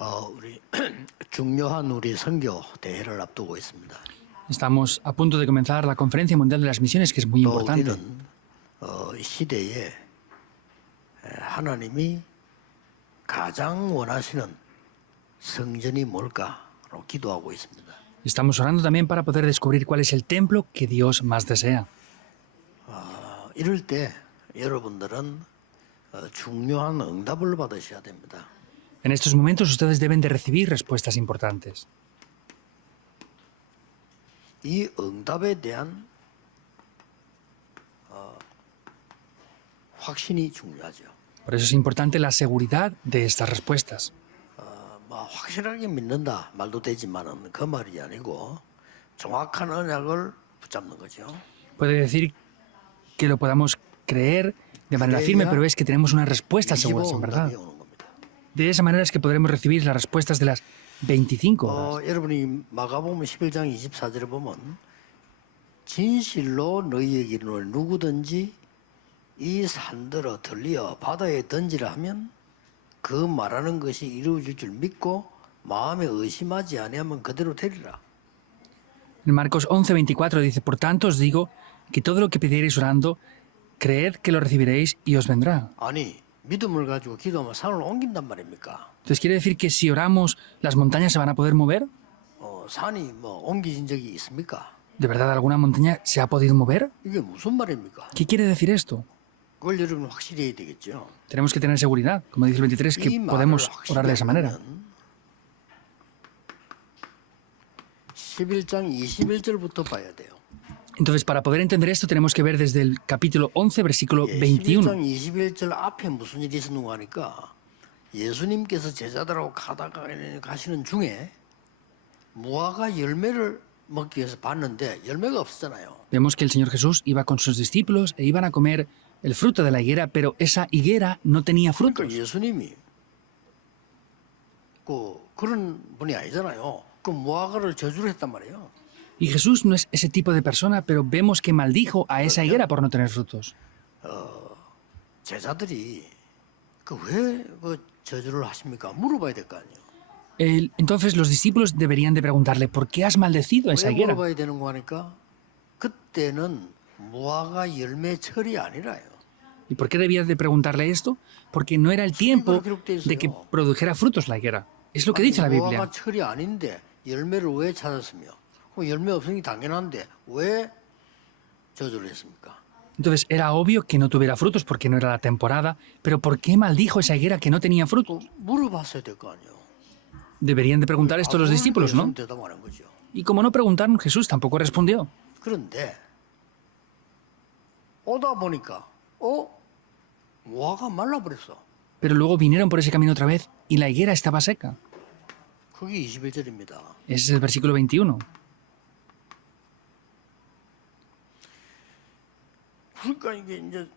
우리 중요한 우리 선교 대회를 앞두고 있습니다. Estamos a punto de comenzar la Conferencia Mundial de las Misiones, que es muy 또 importante. 우리는 이 시대에 하나님이 가장 원하시는 성전이 뭘까로 기도하고 있습니다. Estamos orando también para poder descubrir cuál es el templo que Dios más desea. 이럴 때 여러분들은 중요한 응답을 받으셔야 됩니다. En estos momentos ustedes deben de recibir respuestas importantes. 이 응답에 대한 확신이 중요하죠. Por eso es importante la seguridad de estas respuestas. 뭐 확실하게 믿는다 말도 되지만은 그 말이 아니고 정확한 언약을 붙잡는 거죠. Puede decir que lo podamos creer de manera firme, pero es que tenemos unas respuestas seguras, en verdad. 응답이 오는 겁니다. De esa manera es que podremos recibir las respuestas de las 25 horas. 여러분이 마가복음 11장 24절에 보면 진실로 너희에게 이르노니 누구든지 이 산들어 들리어 바다에 던지라 하면 그 말하는 것이 이루어질 줄 믿고 마음에 의심하지 아니하면 그대로 되리라. En Marcos 11:24 dice, por tanto os digo que todo lo que pidiereis orando, creed que lo recibiréis y os vendrá. 아니 믿음을 가지고 기도하면 산을 옮긴단 말입니까? Entonces, ¿quiere decir que si oramos, las montañas se van a poder mover? 산이 뭐 옮겨진 적이 있습니까? ¿De verdad alguna montaña se ha podido mover? 이게 무슨 말입니까? ¿Qué quiere decir esto? 그걸 여러분 확실히 해야 되겠죠. Tenemos que tener seguridad, como dice el 23, que 이 말을 podemos 확실히 orar de esa manera. 하면 11장 21절부터 봐야 돼요. Entonces, para poder entender esto, tenemos que ver desde el capítulo 11, versículo 21. 11장 21절 앞에 무슨 일이 있었는가 하니까 예수님께서 제자들하고 가시는 중에 무화과 열매를 먹기 위해서 봤는데 열매가 없었잖아요. Vemos que el Señor Jesús iba con sus discípulos e iban a comer el fruto de la higuera, pero esa higuera no tenía 그러니까 frutos. 예수님이 그런 분이 아니잖아요. 그 무화과를 저주를 했단 말이에요. Y Jesús no es ese tipo de persona, pero vemos que maldijo a esa higuera por no tener frutos. 제자들이 왜 저주를 하십니까? 물어봐야 될 거 아니에요. Entonces los discípulos deberían de preguntarle, ¿por qué has maldecido a esa 왜 higuera? 물어봐야 되는 거 하니까 그때는 무화과 열매 철이 아니라요. ¿Y por qué debían de preguntarle esto? Porque no era el tiempo de que produjera frutos la higuera. Es lo que dice la Biblia. 무화과 철이 아닌데 열매를 왜 찾았으며 열매 없으니 당연한데 왜 저주를 했습니까? Entonces era obvio que no tuviera frutos porque no era la temporada, pero ¿por qué maldijo esa higuera que no tenía frutos? 물어봤어야 될 거 아니에요. Deberían de preguntar esto a los discípulos, ¿no? 대답 안 한 거죠. Y como no preguntaron, Jesús tampoco respondió. 그런데 오다 보니까 무화과 말라버렸어. Pero luego vinieron por ese camino otra vez y la higuera estaba seca. 그게 21절입니다. Ese es el versículo 21. 그러니까 이게 이제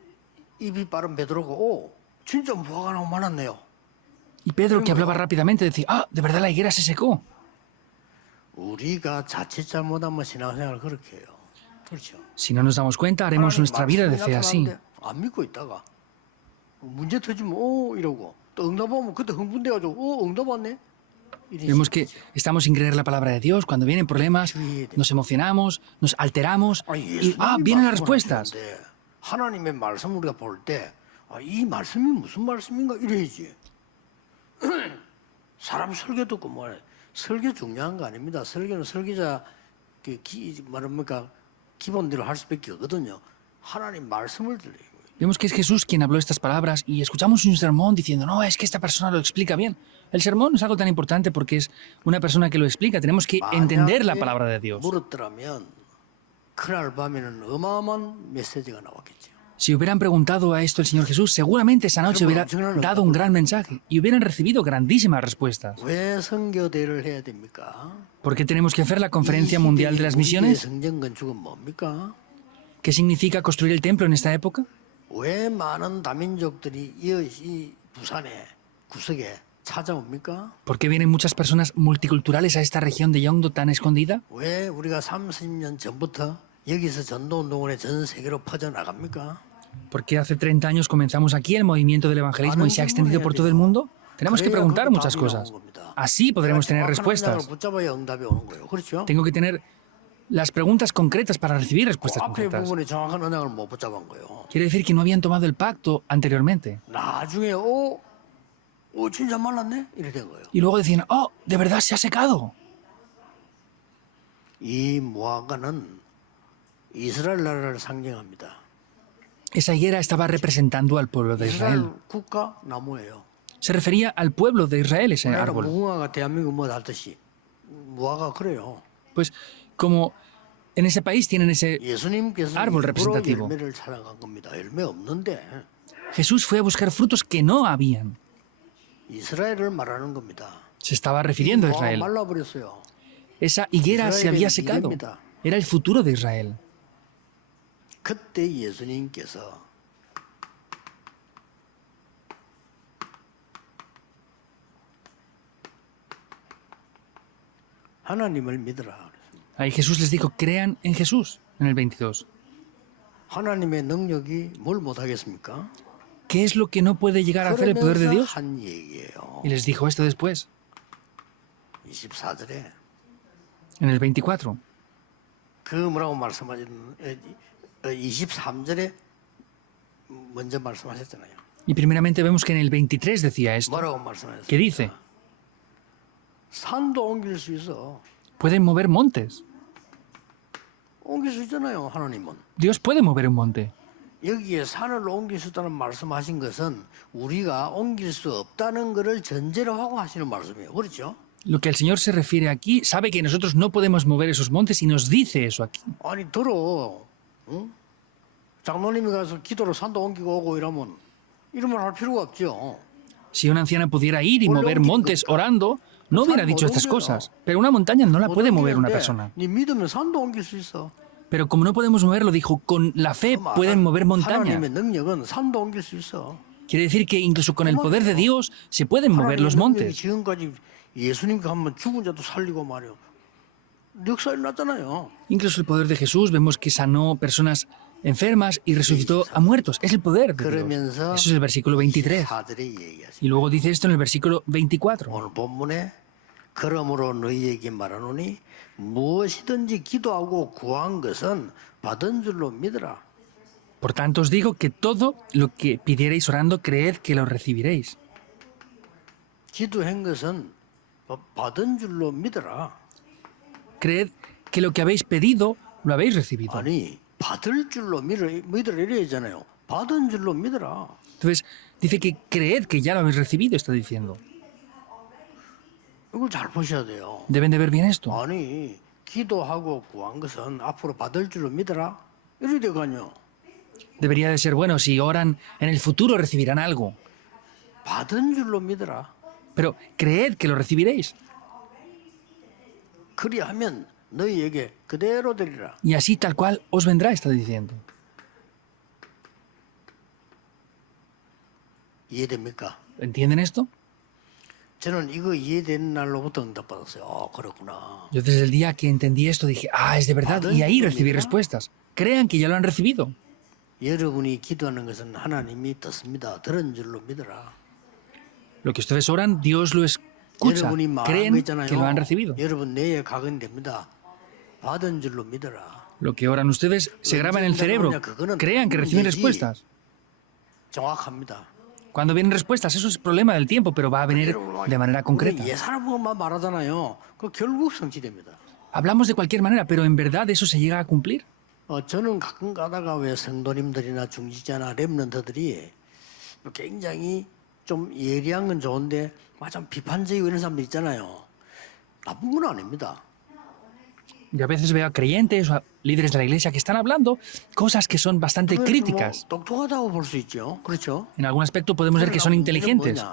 입이 빠른 베드로가 진짜 무화과 너무 많았네요. Y Pedro, que hablaba rápidamente, decía, de verdad la higuera se secó. 우리가 자칫 잘못하면 신앙생활을 그렇게 해요. 그렇죠. Si no nos damos cuenta, haremos nuestra vida de fe así. 안 믿고 있다가 문제 터지면 이러고 또 응답하면 그때 흥분돼가지고 응답 왔네. Vemos que estamos sin creer la palabra de Dios. Cuando vienen problemas, nos emocionamos, nos alteramos y vienen las respuestas. 하나님의 말씀 우리가 볼 때 이 말씀이 무슨 말씀인가 이래야지. 사람 설교 듣고 설교 중요한 거 아닙니다. 설교는 설교자 말합니까 기본대로 할 수밖에 없거든요. 하나님 말씀을 들려요. Vemos que es Jesús quien habló estas palabras y escuchamos un sermón diciendo, no, es que esta persona lo explica bien. El sermón es algo tan importante porque es una persona que lo explica. Tenemos que entender la palabra de Dios. 물었더라면 그날 밤에는 어마어마한 메시지가 나왔겠죠. Si hubieran preguntado a esto el Señor Jesús, seguramente esa noche hubiera dado un gran mensaje y hubieran recibido grandísimas respuestas. 왜 선교대를 해야 됩니까? ¿Por qué tenemos que hacer la Conferencia Mundial de las Misiones? 성전 건축은 뭡니까? ¿Qué significa construir el templo en esta época? 왜 많은 다민족들이 이 부산의 구석에 찾아옵니까? ¿Por qué vienen muchas personas multiculturales a esta región de Yeongdo tan escondida? 왜 우리가 30년 전부터 여기서 전도운동을 전 세계로 퍼져나갑니까? ¿Por qué hace 30 años comenzamos aquí el movimiento del evangelismo y se ha extendido por todo el mundo? Tenemos que preguntar muchas cosas. Así podremos tener 정확한 respuestas. 언약을 붙잡아야 응답이 오는 거예요. 그렇죠? Tengo que tener las preguntas concretas para recibir 그 respuestas 앞에 concretas. 부분에 정확한 언약을 못 붙잡은 거예요. Quiere decir que no habían tomado el pacto anteriormente. 나중에 진짜 말랐네? 이렇게 된 거예요. Y luego decían, oh, de verdad se ha secado. 이 무화과는 이스라엘 나라를 상징합니다. Esa higuera estaba representando al pueblo de 이스라엘 Israel. 국가 나무예요. Se refería al pueblo de Israel ese 우리나라 árbol. 무궁화가 대한민국 뭐 닮듯이 무화과 그래요. Pues como en ese país tienen ese... 예수님께서 árbol 일부러 representativo. 열매를 찾아간 겁니다. 열매 없는데 Jesús fue a buscar frutos que no habían. 이스라엘을 말하는 겁니다. Se estaba refiriendo a 무화과 Israel. 말라버렸어요. Esa higuera se había secado. Era el futuro de Israel. 그때 예수님께서 하나님을 믿으라. Ahí Jesús les dijo, crean en Jesús, en el 22. 하나님의 능력이 뭘 못하겠습니까? ¿Qué es lo que no puede llegar a hacer el poder de 그러면서 Dios? 한 얘기예요. Y les dijo esto después, 24절에 en el 24. 그 뭐라고 말씀하신 23절에 먼저 말씀하셨잖아요. Y primeramente vemos que en el 23 decía esto, 뭐라고 말씀하셨어요? que dice, 산도 옮길 수 있어. pueden mover montes. 옮길 수 있잖아요, 하나님은. Dios puede mover un monte. 여기에 산을 옮길 수 있다는 말씀하신 것은 우리가 옮길 수 없다는 것을 전제로 하고 하시는 말씀이에요. 그렇죠? Lo que el Señor se refiere aquí, sabe que nosotros no podemos mover esos montes y nos dice eso aquí. 아니 들어, 응? 장로님이 가서 기도로 산도 옮기고 오고 이런 말 할 필요가 없죠. Si una anciana pudiera ir y mover montes orando, no hubiera dicho estas cosas. Pero una montaña no la puede mover una persona. 네 믿으면 산도 옮길 수 있어. Pero como no podemos moverlo, dijo, con la fe pueden mover montañas. 하나님의 능력은 산도 옮길 수 있어. Quiere decir que incluso con el poder de Dios se pueden mover los 하나님의 능력이 montes. 지금까지 예수님과 하면 죽은 자도 살리고 말이요. 역사 일어났잖아요. Incluso el poder de Jesús, vemos que sanó personas enfermas y resucitó a muertos. Es el poder de Dios. 그러면서 Eso es el versículo 23. 4절에 얘기하시죠. Y luego dice esto en el versículo 24. 오늘 본문에 그러므로 너희에게 말하노니 무엇이든지 기도하고 구한 것은 받은 줄로 믿으라. Por tanto os digo que todo lo que pidierais orando, creed que lo recibiréis. 기도한 것은 받은 줄로 믿으라. Creed que lo que habéis pedido, lo habéis recibido. 아니 받을 줄로 믿으라 이래야잖아요. 받은 줄로 믿으라. Entonces, dice que creed que ya lo habéis recibido, está diciendo. 이걸 잘 보셔야 돼요. Deben de ver bien esto. 아니 기도하고 구한 것은 앞으로 받을 줄로 믿으라. 이래야 되거든요. Debería de ser bueno, si oran en el futuro recibirán algo. 받은 줄로 믿으라. Pero creed que lo recibiréis. 그리하면 너희에게 그대로 되리라. Y así tal cual os vendrá, está diciendo. 이해됩니까? ¿Entienden esto? 저는 이거 이해되는 날로부터 응답받았어요. 그렇구나. Yo desde el día que entendí esto dije, es de verdad, y ahí recibí respuestas. Crean que ya lo han recibido. 여러분이 기도하는 것은 하나님이 듣습니다. 들은 줄로 믿어라. Lo que ustedes oran, Dios lo escucha. 여러분이 말한 거 Creen 있잖아요. que lo han recibido. 여러분 뇌에 각인됩니다. 받은 줄로 믿어라. Lo que oran ustedes se graba en el cerebro. Crean que reciben respuestas. 정확합니다. Cuando vienen respuestas, eso es problema del tiempo, pero va a venir de manera concreta. 예산부만 말하잖아요. 그 결국 성취됩니다. Hablamos de cualquier manera, pero en verdad eso se llega a cumplir. 저는 가끔 가다가 왜 성도님들이나 중지자나 렘넌트들이 굉장히 좀 예리한 건 좋은데 좀 비판적이고 이런 사람들 있잖아요. 나쁜 건 아닙니다. Y a veces veo a creyentes o a líderes de la iglesia que están hablando cosas que son bastante críticas. 똑똑하다고 볼 수 있죠. 그렇죠? En algún aspecto podemos ver que son inteligentes.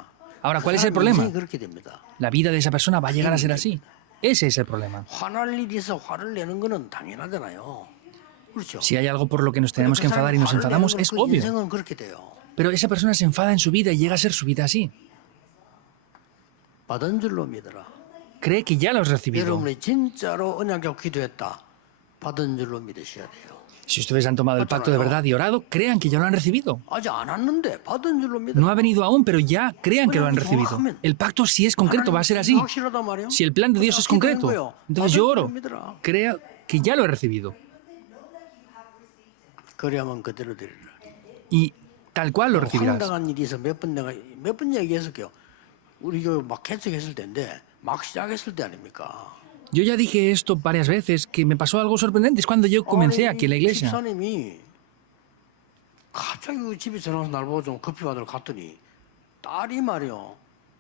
Ahora, ¿cuál es el problema? 그렇게 됩니다. La vida de esa persona va a llegar a ser así. Ese es el problema. 화날 일이 있어 화를 내는 거는 당연하잖아요. 그렇죠? Si hay algo por lo que nos tenemos que enfadar y nos enfadamos, es obvio. 인생은 그렇게 돼요. Pero esa persona se enfada en su vida y llega a ser su vida así. 받은 줄로 믿어라. Cree que ya lo has recibido. 여러분이 진짜로 언약적 기도했다. 받은 줄로 믿으셔야 돼요. Si ustedes han tomado el pacto de verdad y orado, crean que ya lo han recibido. 아직 안 왔는데 받은 줄로 믿어. No ha venido aún, pero ya crean que lo han recibido. El pacto, si es concreto, va a ser así. 확실하단 말이야. Si el plan de Dios es concreto, entonces yo oro. Crea que ya lo he recibido. 그래야만 그대로 되리라. Y tal cual lo recibirás. 황당한 일이 있어 몇 번 얘기했을게요. 우리 교회 막 개척했을 때인데 막 시작했을 때 아닙니까? Yo ya dije esto varias veces, que me pasó algo sorprendente. Es cuando yo comencé aquí en la iglesia. 집사님이 갑자기 그 집에 전화 와서 날 보고 좀 커피 받으러 갔더니 딸이 말이요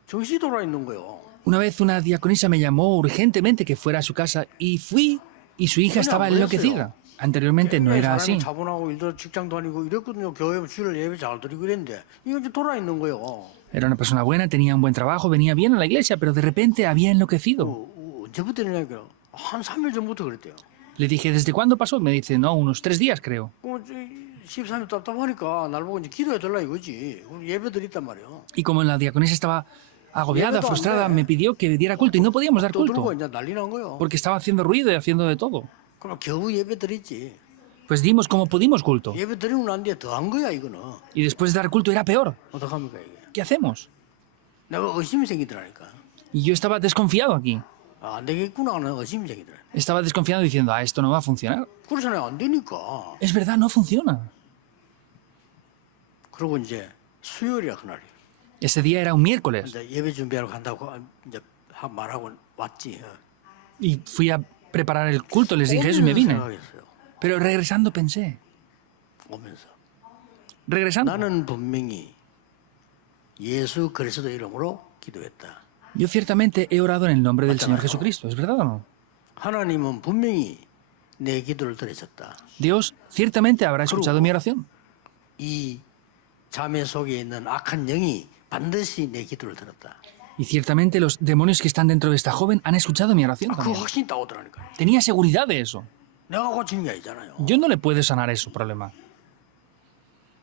정신이 돌아 있는 거요. Una vez una diaconisa me llamó urgentemente que fuera a su casa y fui y su hija estaba enloquecida. Anteriormente no era así. 자본하고 일도 직장 다니고 이랬거든요. 교회 주일 예배 잘 드리고 이랬는데 이거 이제 돌아 있는 거요. Era una persona buena, tenía un buen trabajo, venía bien a la iglesia, pero de repente había enloquecido. 언제부터 이러냐고요? 한 3일 전부터 그랬대요. Le dije, ¿desde cuándo pasó? Me dice, no, unos 3 días creo. 13일 답답하니까 날 보고 이제 기도해 달라 이거지. 예배 드렸단 말이요. Y como la diaconisa estaba agobiada, frustrada, me pidió que diera culto y no podíamos dar 또 들고 culto 이제 난리 난 거요. porque estaba haciendo ruido y haciendo de todo. 그럼 겨우 예배 드렸지. Pues dimos como pudimos culto. 예배 드리고 난 뒤에 더 한 거야 이거는. Y después de dar culto era peor. 어떡합니까 이게? ¿Qué hacemos? 내가 의심이 생기더라니까. Y yo estaba desconfiado aquí. 아, 안 되겠구나 하는 의심이 생기더라. Estaba desconfiado diciendo, esto no va a funcionar. 그래서는 안 되니까. Es verdad, no funciona. 그러고 이제 수요일이야 그날이. Ese día era un miércoles 이제 예배 준비하러 간다고 이제 말하고 왔지. y fui a preparar el culto, les dije eso y me vine. 생각했어요. Pero regresando pensé, 오면서 regresando, 나는 분명히 예수 그리스도 이름으로 기도했다. yo ciertamente he orado en el nombre del Señor Jesucristo, ¿es verdad o no? 하나님은 분명히 내 기도를 들으셨다. Dios ciertamente habrá escuchado mi oración. 이 자매 속에 있는 악한 영이 반드시 내 기도를 들었다. Y ciertamente los demonios que están dentro de esta joven han escuchado mi oración 그 también. 확신이 따오더라니까. Tenía seguridad de eso. 내가 고치는 게 아니잖아요. Yo no le puedo sanar eso, problema.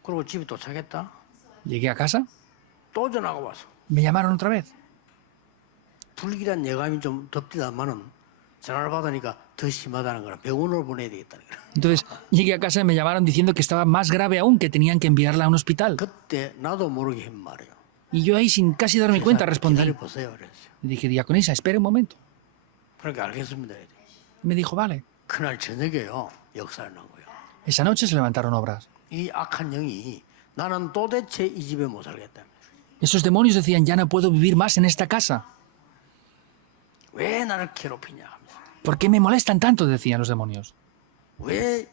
그리고 집에 도착했다. Llegué a casa, 또 전화가 와서 me llamaron otra vez. 불길한 예감이 좀 덥디다마는 전화를 받으니까 더 심하다는 거라 병원으로 보내야 되겠다는 거라. Entonces llegué a casa y me llamaron diciendo que estaba más grave aún, que tenían que enviarla a un hospital. 그때 나도 모르게 한 말이에요. Y yo ahí, sin casi darme cuenta, respondí. 기다려보세요. 그랬어요. Le dije, diaconisa, espere un momento. 그러니까 알겠습니다. Y me dijo, vale. 그날 저녁에요. 역사를 난 거예요. Esa noche se levantaron obras. 이 악한 영이 나는 도대체 이 집에 못 살겠다. Esos demonios decían, ya no puedo vivir más en esta casa. 왜 나를 괴롭히냐 하면서. ¿Por qué me molestan tanto? Decían los demonios. 왜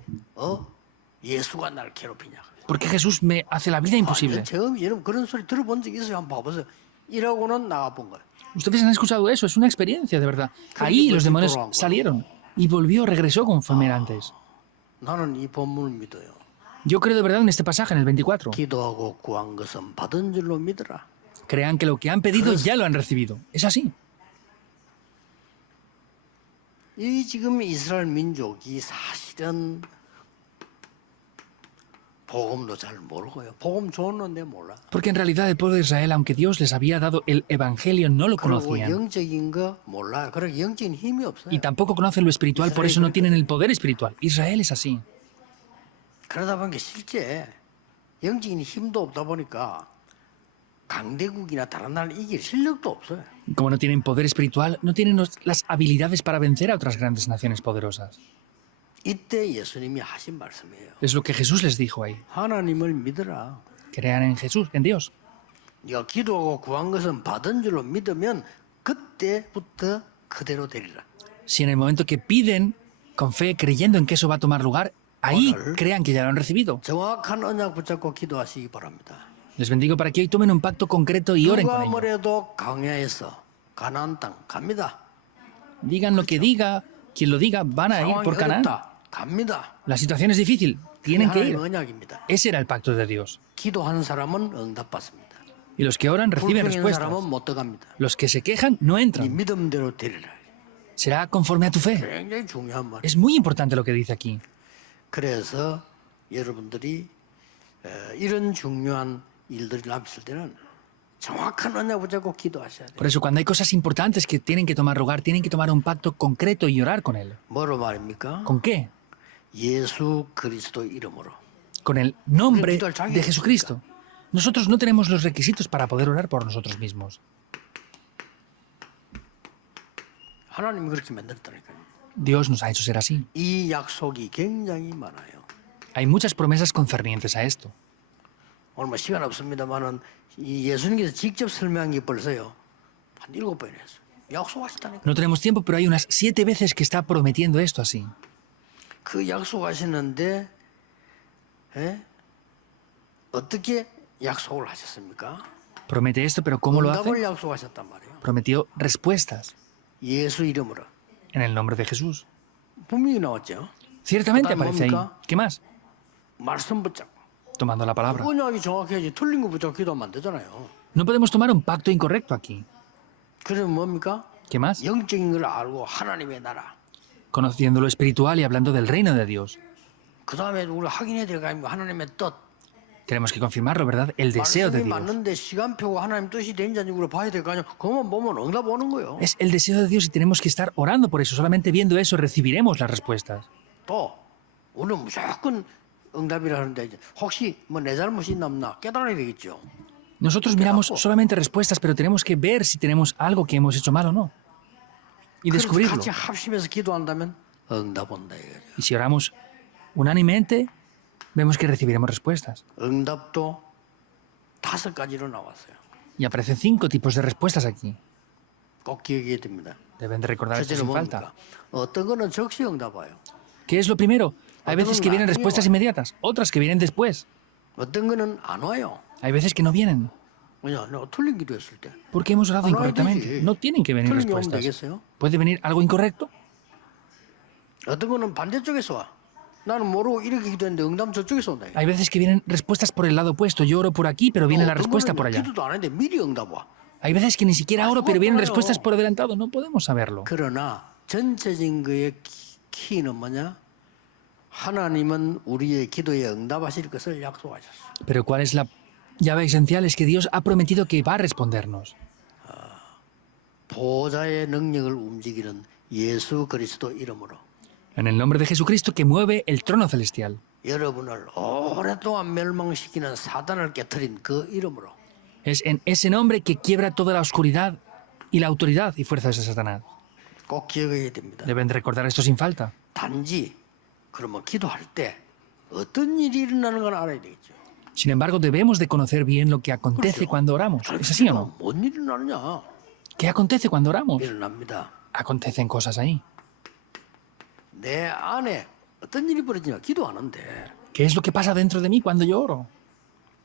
예수가 나를 괴롭히냐. ¿Por qué Jesús me hace la vida imposible? 처음 여러분 그런 소리 들어본 적 있어요? 한번 봐보세요. 이러고는 나가본 거예요. Ustedes han escuchado eso, es una experiencia, de verdad. Ahí los demonios salieron y volvió, regresó conforme era antes. 나는 이 본문을 믿어요. Yo creo de verdad en este pasaje, en el 24. 기도하고 구한 것은 받은 줄로 믿으라. Crean que lo que han pedido ya lo han recibido. Es así. 이 지금 이스라엘 민족이 사실은 복음도 잘 모르고요. 복음 줬는데 몰라. Porque en realidad el pueblo de Israel, aunque Dios les había dado el Evangelio, no lo 그리고 conocían. 영적인 거 몰라. 그러니까 영적인 힘이 없어요. Y tampoco conocen lo espiritual, por eso no tienen el poder espiritual. Israel es así. 그러다 보니까 실제 영적인 힘도 없다 보니까 강대국이나 다른 나라를 이길 실력도 없어요. Y como no tienen poder espiritual, no tienen las habilidades para vencer a otras grandes naciones poderosas. 이때 예수님이 하신 말씀이에요. Es lo que Jesús les dijo ahí. 하나님을 믿으라. Crean en Jesús, en Dios. 네가 기도하고 구한 것은 받은 줄로 믿으면 그때부터 그대로 되리라. Si en el momento que piden, con fe, creyendo en que eso va a tomar lugar, ahí crean que ya lo han recibido. 정확한 언약 붙잡고 기도하시기 바랍니다. Les bendigo para que hoy tomen un pacto concreto y oren con 누가 ello. 뭐래도 강야에서 가나안 땅 갑니다. Digan lo que diga, quien lo diga, van a ir 상황이 por Canaán. 어렵다. 갑니다. La situación es difícil, tienen que ir. 하나님의 언약입니다. Ese era el pacto de Dios. 기도하는 사람은 응답받습니다. Y los que oran reciben 불평하는 respuestas. 사람은 못 들어갑니다. Los que se quejan no 네 entran. 믿음대로 되리라. Será conforme a tu fe. 굉장히 중요한 말. Es muy importante lo que dice aquí. 그래서 여러분들이 이런 중요한 일들이 남았을 때는 정확한 언약 붙잡고 기도하셔야 돼요. Por eso, cuando hay cosas importantes que tienen que tomar lugar, tienen que tomar un pacto concreto y orar con él. 뭐로 말입니까? ¿Con qué? 예수 그리스도 이름으로. con el nombre de Jesucristo. Nosotros no tenemos los requisitos para poder orar por nosotros mismos. 하나님이 그렇게 만들었다니까요. Dios nos ha hecho ser así. 이 약속이 굉장히 많아요. Hay muchas promesas concernientes a esto. 오늘 뭐 시간 없습니다만은 이 예수님께서 직접 설명한 게 벌써요. 한 7번이나 했어요. 약속하셨다니까. No tenemos tiempo, pero hay unas 7 veces que está prometiendo esto así. 그 약속하시는데 어떻게 약속을 하셨습니까? Promete esto, pero ¿cómo lo hace? 응답을 약속하셨단 말이에요. Prometió respuestas 예수 이름으로. en el nombre de Jesús. 분명히 나왔죠. Ciertamente ¿Qué aparece ahí. 뭡니까? ¿Qué más? 말씀 붙잡고. Tomando la palabra. 언약이 정확해야지 틀린 거 붙잡고 기도하면 안 되잖아요. No podemos tomar un pacto incorrecto aquí. 그러면 뭡니까? ¿Qué más? 영적인 걸 알고 하나님의 나라. Conociendo lo espiritual y hablando del reino de Dios. 그 다음에 우리 확인해야 될 거 아닙니까? 하나님의 뜻. Tenemos que confirmarlo, ¿verdad? El deseo de 말씀이 Dios. 맞는데 시간표가 하나님 뜻이 되는지 아니고 봐야 될 거 아니에요. 그것만 보면 응답 오는 거예요. Es el deseo de Dios y tenemos que estar orando por eso. Solamente viendo eso recibiremos las respuestas. 또 우리는 무조건 응답이라 하는데 이제 혹시 뭐 내 잘못이 있나 없나 깨달아야 되겠죠. Nosotros miramos solamente respuestas, pero tenemos que ver si tenemos algo que hemos hecho mal o no. Y 그래서 descubrirlo. 같이 합심해서 기도한다면 응답 온다 이거죠. Y si oramos unánimemente, vemos que recibiremos respuestas. 응답도 5가지로 나왔어요. Y aparecen 5 tipos de respuestas aquí. 꼭 기억해야 됩니다. Deben de recordar esto 첫째는 sin falta. 뭡니까? 어떤 거는 적시 응답 와요. ¿Qué es lo primero? Hay veces que vienen respuestas inmediatas, otras que vienen después. 어떤 거는 안 와요. Hay veces que no vienen, 왜냐, 내가 틀린 기도했을 때. porque hemos orado No, incorrectamente. sí. No tienen que venir 틀린 게 오면 respuestas. 되겠어요? ¿Puede venir algo incorrecto? 어떤 거는 반대쪽에서 와. 나는 모르고 이렇게 기도했는데 응답 저쪽에서 온다. Hay veces que vienen respuestas por el lado opuesto. Yo oro por aquí, pero viene la 어떤 respuesta 거는 por allá. 기도도 안 했는데 미리 응답 와. Hay veces que ni siquiera oro, pero vienen bueno. respuestas por adelantado. No podemos saberlo. 그러나 전체적인 거의 키는 뭐냐? 하나님은 우리의 기도에 응답하실 것을 약속하셨어. Pero ¿cuál es la llave esencial? Es que Dios ha prometido que va a respondernos. 보호자의 능력을 움직이는 예수 그리스도 이름으로 En el nombre de Jesucristo que mueve el trono celestial. 여러분을 오랫동안 멸망시키는 사단을 깨뜨린 그 이름으로 Es en ese nombre que quiebra toda la oscuridad y la autoridad y fuerzas de Satanás. 꼭 기억해야 됩니다. Deben de recordar esto sin falta. 단지 그러면 기도할 때 어떤 일이 일어나는 건 알아야 되겠죠. Sin embargo, debemos de conocer bien lo que acontece cuando oramos. ¿Es así o no? 뭔 일이 일어나느냐? ¿Qué acontece cuando oramos? 일어납니다. Acontecen cosas ahí. 내 안에 어떤 일이 벌어지냐? 기도하는데 ¿Qué es lo que pasa dentro de mí cuando yo oro?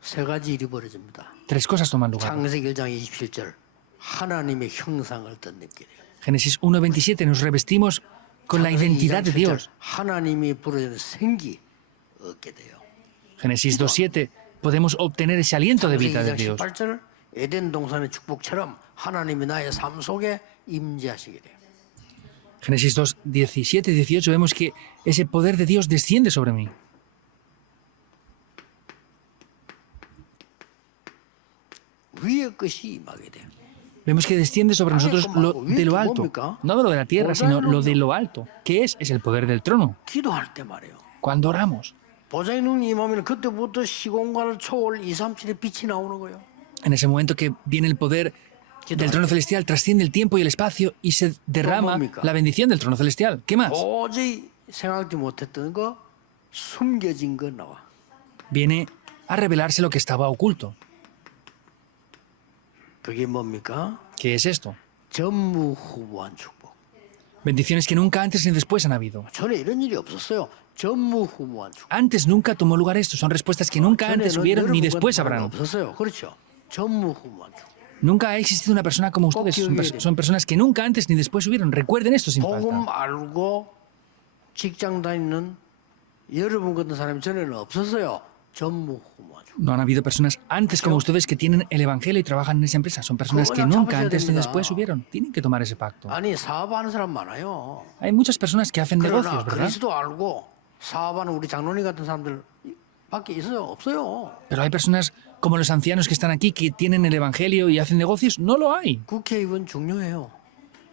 3가지 일이 벌어집니다. 3 cosas toman lugar. 창세기 1장 27절 하나님의 형상을 덧입게 돼요. Génesis 1:27 nos revestimos con la identidad de Dios. 하나님이 부르는 생기 얻게 돼요. Génesis 2:7 podemos obtener ese aliento de 창세기 vida de 2장 Dios. 18절 에덴 동산의 축복처럼 하나님이 나의 삶 속에 임재하시게 돼요. Génesis 2:17 y 18 vemos que ese poder de Dios desciende sobre mí. 위의 것이 임하게 돼요. Vemos que desciende sobre nosotros lo de lo alto. No de lo de la tierra, sino lo de lo alto. ¿Qué es? Es el poder del trono. 기도할 때 말이에요. Cuando oramos. 보좌의 능력이 임하면 그때부터 시공간을 초월 237의 빛이 나오는 거예요. En ese momento que viene el poder del trono celestial, trasciende el tiempo y el espacio y se derrama la bendición del trono celestial. ¿Qué más? 도저히 생각지 못했던 거, 숨겨진 거 나와. Viene a revelarse lo que estaba oculto. 그게 뭡니까? ¿Qué es esto? 전무후무한 축복. Bendiciones que nunca antes ni después han habido. 전에 이런 일이 없었어요. 전무후무한 축복. Antes nunca tomó lugar esto. Son respuestas que nunca antes 전에는 hubieron ni 여러분 después 같은 habrán. 사람 없었어요. 그렇죠? 전무후무한 축복. Nunca ha existido una persona como ustedes. Son personas que nunca antes ni después hubieron. Recuerden esto sin 복음 falta. 알고 직장 다니는 여러분 같은 사람이 전에는 없었어요. 전무후무한 축복. No han habido personas antes como ustedes que tienen el evangelio y trabajan en esa empresa. Son personas que nunca antes ni después hubieron. Tienen que tomar ese pacto. 아니 사업하는 사람 많아요. Hay muchas personas que hacen 그러나 negocios, ¿verdad? 그리스도 알고 사업하는 우리 장로님 같은 사람들 밖에 있어요? 없어요. Pero hay personas como los ancianos que están aquí que tienen el evangelio y hacen negocios. No lo hay. 국회의원 중요해요.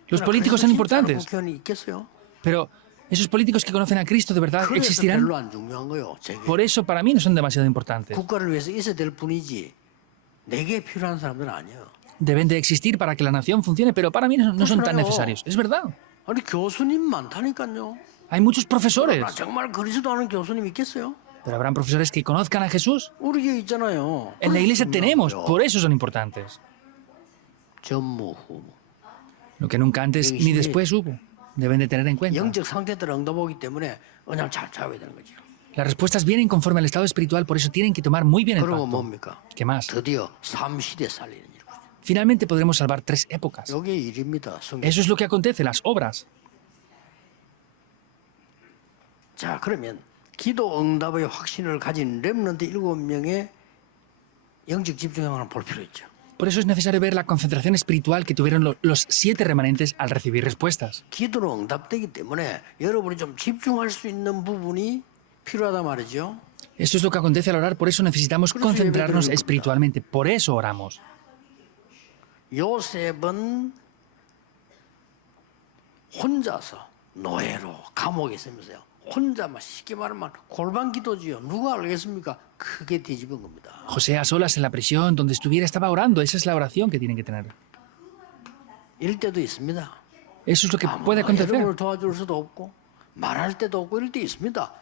Los 그러나 políticos 그리스도 son 진짜로 importantes. 국회의원이 있겠어요? Pero Esos políticos que conocen a Cristo de verdad 그래서 existirán. 별로 안 중요한 거예요. 제게. Por eso para mí no son demasiado importantes. 국가를 위해서 있어야 될 뿐이지 내게 필요한 사람들은 아니에요. Deben de existir para que la nación funcione, pero para mí no son tan necesarios. Es verdad. 아니 교수님 많다니까요. Hay muchos profesores, 나 정말 그리스도 아는 교수님 있겠어요? pero habrán profesores que conozcan a Jesús. 우리 교회 있잖아요. En la iglesia tenemos, 중요한 por 거예요. eso son importantes. 전무후무. Lo que nunca antes ni después hubo. Deben de tener en cuenta. 영적 상태 따라 응답하기 때문에 그냥 잘 잡아야 되는 거죠. Las respuestas vienen conforme al estado espiritual, por eso tienen que tomar muy bien el 그리고 pacto. 뭡니까? ¿Qué más? 드디어 3시대 살리는 일. Finalmente podremos salvar 3 épocas. 이게 일입니다. 성경. Eso es lo que acontece, las obras. 자, 그러면 기도 응답의 확신을 가진 렘넌트 7명의 영적 집중형을 볼 필요 있죠. Por eso es necesario ver la concentración espiritual que tuvieron los 7 remanentes al recibir respuestas. 기도로 응답되기 때문에 여러분이 좀 집중할 수 있는 부분이 필요하단 말이죠. Esto es lo que acontece al orar, por eso necesitamos concentrarnos espiritualmente. Por eso oramos. 요셉은 혼자서 노예로 감옥에 있으면서요. 혼자만 쉽게 말하면 골방 기도지요. 누가 알겠습니까? 크게 뒤집은 겁니다. José a solas en la prisión, donde estuviera, estaba orando. Esa es la oración que tienen que tener. 이럴 때도 있습니다. Eso es lo que puede acontecer. 여러분을 도와줄 수도 없고 말할 때도 없고 이럴 때 있습니다.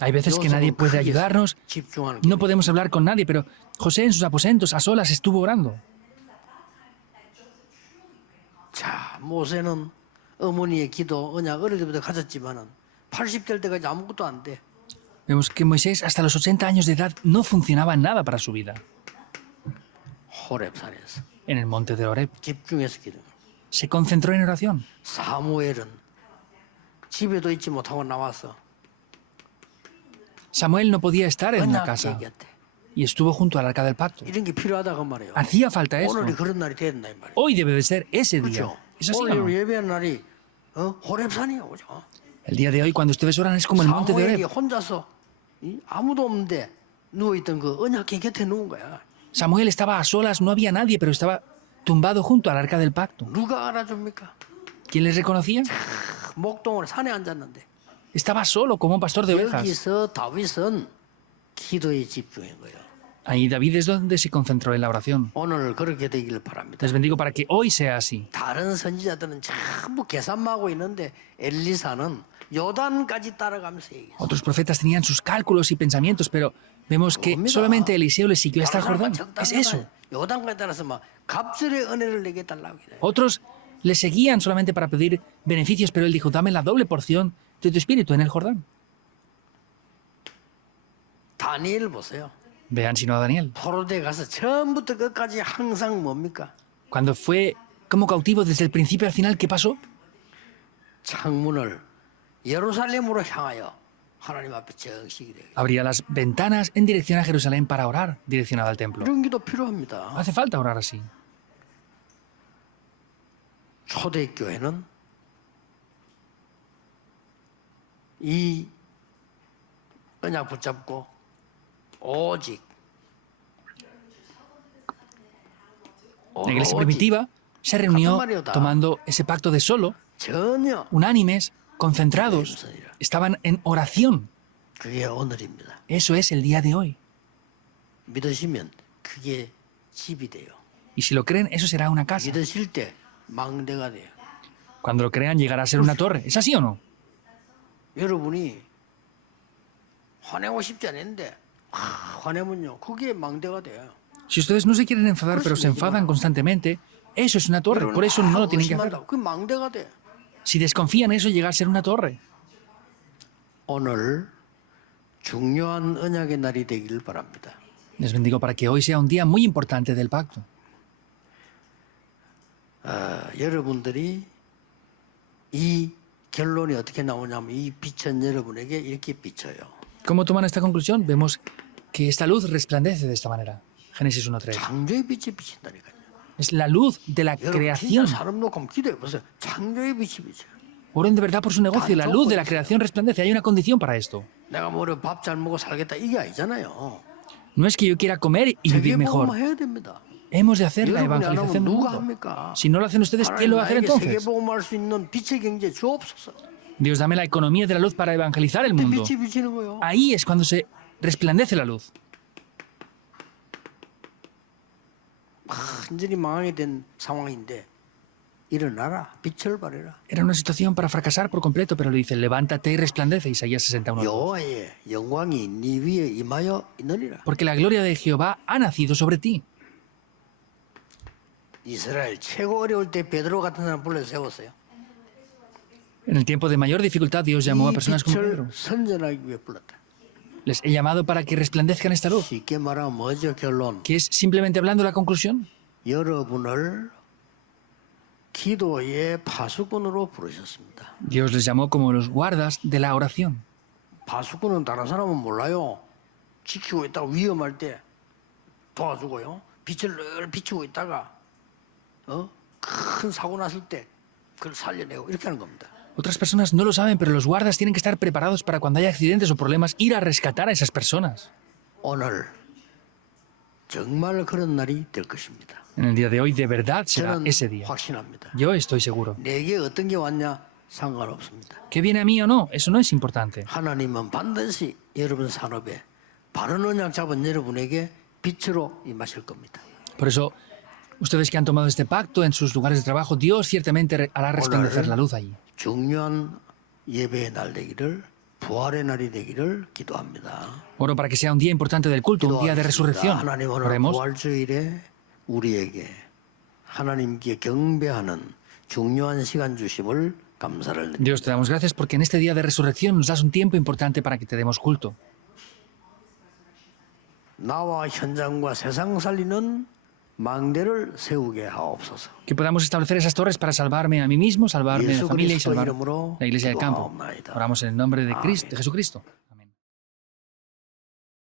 Hay veces que nadie puede ayudarnos, 집중하는 no podemos hablar con nadie, pero José en sus aposentos a solas estuvo orando. 자, 모세는 어머니의 기도 언약 어릴 때부터 가졌지만은 80될 때까지 아무것도 안 돼. Vemos que Moisés hasta los 80 años de edad no funcionaba nada para su vida. 호렙산에서 En el monte de Horeb 집중해서 기도. se concentró en oración. 사무엘은 집에도 있지 못하고 나와서 Samuel no podía estar en una 언약 casa 얘기했대. y estuvo junto al arca del pacto. 이런 게 필요하다고 말이에요. Hacía falta esto. 오늘이 그런 날이 된다 이 말이에요. Hoy debe de ser ese día. 그렇죠? ¿Es así o no? 오늘 예배한 날이 호렙산이에요, 그죠? El día de hoy, cuando ustedes oran, es como el monte de 사무엘이 Horeb. 혼자서 아무도 없는데 누워있던 그 언약궤 곁에 누운 거야. Samuel estaba a solas, no había nadie, pero estaba tumbado junto al arca del pacto. 누가 알아줍니까? ¿Quién les reconocía? 목동을 산에 앉았는데 Estaba solo como un pastor de ovejas. 여기서 다윗은 기도에 집중한 거예요. Ahí David es donde se concentró en la oración. 오늘 그렇게 되기를 바랍니다. Les bendigo para que hoy sea así. 다른 선지자들은 전부 계산만 하고 있는데 엘리사는 요단까지 따라가면서 얘기했어요. Otros profetas tenían sus cálculos y pensamientos, pero vemos que solamente Eliseo le siguió hasta el Jordán. Es eso. 요단까지 따라서 막 갑절의 은혜를 내게 달라고 그래요. Otros le seguían solamente para pedir beneficios, pero él dijo, dame la doble porción de tu espíritu en el Jordán. 다니엘 보세요. Vean si no a Daniel. 포로대 가서 처음부터 끝까지 항상 뭡니까? Cuando fue como cautivo desde el principio al final, ¿qué pasó? 창문을 예루살렘으로 향하여 하나님 앞에 정식이 돼요. Abría las ventanas en dirección a Jerusalén para orar, direccionada al templo. 이런 기도 필요합니다. Hace falta orar así. 초대교회는 이 언약 붙잡고 오직 La iglesia primitiva se reunió tomando ese pacto de solo, 전혀 unánimes, concentrados. Estaban en oración. 그게 오늘입니다. Eso es el día de hoy. 믿으시면 그게 집이 돼요. Y si lo creen, eso será una casa. 믿으실 때 망대가 돼요. Cuando lo crean, llegará a ser una torre. ¿Es así o no? 여러분이 화내고 싶지 않은데 화내면요 그게 망대가 돼요. Si ustedes no se quieren enfadar, pero se enfadan constantemente, eso es una torre. Por eso no lo tienen que hacer. 그 망대가 돼. Si desconfían, eso llega a ser una torre. 오늘 중요한 언약의 날이 되기를 바랍니다. Les bendigo para que hoy sea un día muy importante del pacto. 여러분들이 이 결론이 어떻게 나오냐면 이 빛은 여러분에게 이렇게 비쳐요. ¿Cómo toman esta conclusión? Vemos que esta luz resplandece de esta manera. Génesis 1:3. 창조의 빛이 비친다니까요. Es la luz de la 여러분 진짜 creación. 사람 놓고 한번 기도해 보세요. 창조의 빛이 비쳐요. Oren de verdad por su negocio. La luz de la creación resplandece. Hay una condición para esto. 내가 뭐 밥 잘 먹고 살겠다 이게 아니잖아요. No es que yo quiera comer y vivir mejor. 세계복음화 해야 됩니다. Hemos de hacer la 여러분이 안 evangelización 하면 del 누가 mundo. 합니까? Si no lo hacen ustedes, ¿quién lo va a hacer 하나님 나에게 entonces? 세계복음할 수 있는 빛의 경제 주옵소서. Dios, dame la economía de la luz para evangelizar el mundo. 빛이 비치는 거요. Ahí es cuando se resplandece la luz. 완전히 망하게 된 상황인데 일어나라, 빛을 발해라. Era una situación para fracasar por completo, pero le dice, levántate y resplandece, Isaías 61. 여호와의 영광이 네 위에 임하여 있느니라. Porque la gloria de Jehová ha nacido sobre ti. 이스라엘 최고 어려울 때 베드로 같은 사람 불러 세웠어요. En el tiempo de mayor dificultad, Dios llamó a 이 personas como Pedro. 빛을 선전하기 위해 불렀다. Les he llamado para que resplandezcan esta luz. 쉽게 말하면 뭐죠 결론? Que es simplemente hablando la conclusión. 여러분을 기도의 파수꾼으로 부르셨습니다. Dios les llamó como los guardas de la oración. 파수꾼은 다른 사람은 몰라요. 지키고 있다가 위험할 때 도와주고요. 빛을 늘 비추고 있다가 큰 사고 났을 때 그걸 살려내고 이렇게 하는 겁니다. Otras personas no lo saben, pero los guardas tienen que estar preparados para cuando haya accidentes o problemas ir a rescatar a esas personas. 오늘 정말 그런 날이 될 것입니다. En el día de hoy, de verdad será 저는 ese día. 확신합니다. Yo estoy seguro. 내게 어떤 게 왔냐 상관없습니다. ¿Que viene a mí o no? Eso no es importante. 하나님은 반드시 여러분 산업에 바른 언약 잡은 여러분에게 빛으로 임하실 겁니다. Por eso, ustedes que han tomado este pacto en sus lugares de trabajo, Dios ciertamente hará resplandecer la luz allí. 중요한 예배의 날 되기를 부활의 날이 되기를 기도합니다. Oro para que sea un día importante del culto, un día de resurrección. 하나님 오늘 Oremos. 부활주일에 우리에게 하나님께 경배하는 중요한 시간 주심을 감사를 드립니다. Dios, te damos gracias porque en este día de resurrección nos das un tiempo importante para que te demos culto. 나와 현장과 세상 살리는 망대를 세우게 하옵소서. Que podamos establecer esas torres para salvarme a mí mismo, salvarme de 예수 la familia y 그리스도 salvar 이름으로 la iglesia del campo. 기도하옵나이다. Oramos en el nombre de Cristo, de Jesucristo.